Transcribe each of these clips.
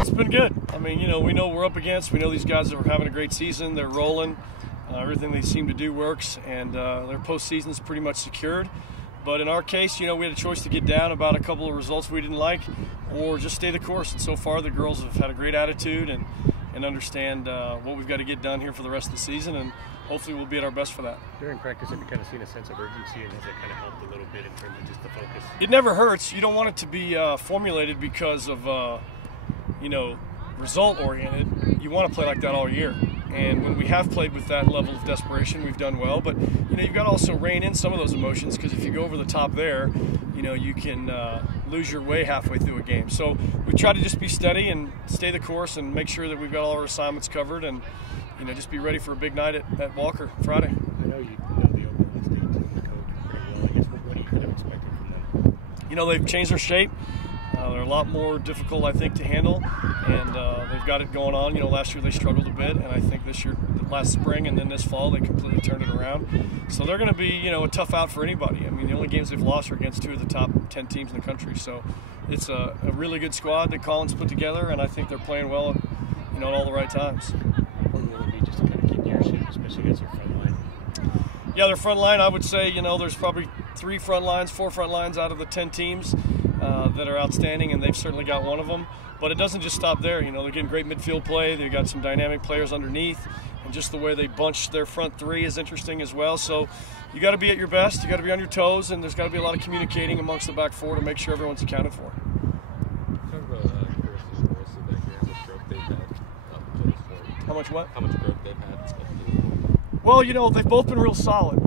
It's been good. I mean, we know we're up against. We know these guys are having a great season. They're rolling. Everything they seem to do works, and their postseason's pretty much secured. But in our case, we had a choice to get down about a couple of results we didn't like, or just stay the course. And so far, the girls have had a great attitude and understand what we've got to get done here for the rest of the season, and hopefully we'll be at our best for that. During practice, have you kind of seen a sense of urgency, and has it kind of helped a little bit in terms of just the focus? It never hurts. You don't want it to be formulated because of, result-oriented. You want to play like that all year. And when we have played with that level of desperation, we've done well. But, you've got to also rein in some of those emotions, because if you go over the top there, you can lose your way halfway through a game. So we try to just be steady and stay the course and make sure that we've got all our assignments covered and, just be ready for a big night at Walker Friday. I know you know the Oklahoma State team, the coach, pretty well. I guess what are you kind of expecting from them? They've changed their shape. They're a lot more difficult, I think, to handle, and they've got it going on. Last year they struggled a bit, and I think this year, last spring and then this fall, they completely turned it around. So they're going to be, a tough out for anybody. I mean, the only games they've lost are against 2 of the top 10 teams in the country. So it's a really good squad that Collins put together, and I think they're playing well, at all the right times. What will it be just to kind of keep your shape, especially against your front line? Yeah, their front line, I would say, there's probably 4 front lines out of the 10 teams that are outstanding, and they've certainly got one of them. But it doesn't just stop there. They're getting great midfield play. They've got some dynamic players underneath, and just the way they bunch their front 3 is interesting as well. So you got to be at your best. You got to be on your toes, and there's got to be a lot of communicating amongst the back 4 to make sure everyone's accounted for. Talk about versus OSU back here. How much growth they've had up to this point? How much what? How much growth they've had up to this point? Well, they've both been real solid.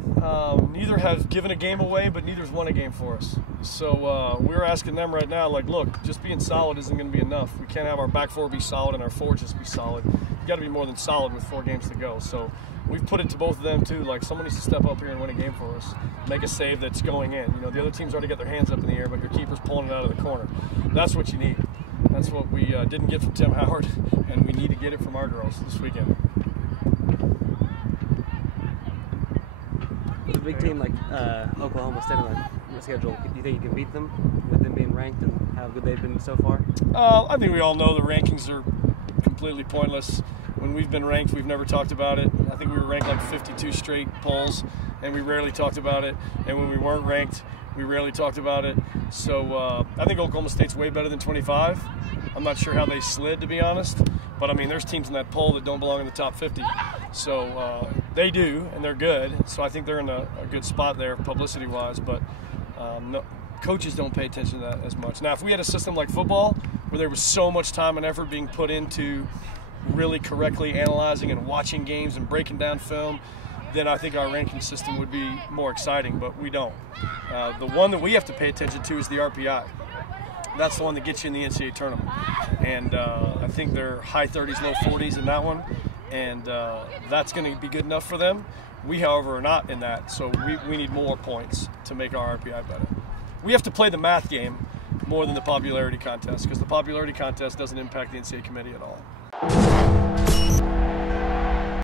Neither have given a game away, but neither's won a game for us. So we're asking them right now, look, just being solid isn't going to be enough. We can't have our back 4 be solid and our forwards just be solid. You got to be more than solid with 4 games to go. So we've put it to both of them too. Someone needs to step up here and win a game for us. Make a save that's going in. The other team's already got their hands up in the air, but your keeper's pulling it out of the corner. That's what you need. That's what we didn't get from Tim Howard, and we need to get it from our girls this weekend. With a big team like Oklahoma State on the schedule, do you think you can beat them with them being ranked and how good they've been so far? I think we all know the rankings are completely pointless. When we've been ranked, we've never talked about it. I think we were ranked 52 straight polls, and we rarely talked about it. And when we weren't ranked, we rarely talked about it. So I think Oklahoma State's way better than 25. I'm not sure how they slid, to be honest. But, I mean, there's teams in that poll that don't belong in the top 50. So they do, and they're good. So I think they're in a good spot there publicity-wise. But no, coaches don't pay attention to that as much. Now, if we had a system like football where there was so much time and effort being put into really correctly analyzing and watching games and breaking down film, then I think our ranking system would be more exciting, but we don't. The one that we have to pay attention to is the RPI. That's the one that gets you in the NCAA tournament. And I think they're high 30s, low 40s in that one, and that's going to be good enough for them. We, however, are not in that, so we need more points to make our RPI better. We have to play the math game more than the popularity contest, because the popularity contest doesn't impact the NCAA committee at all.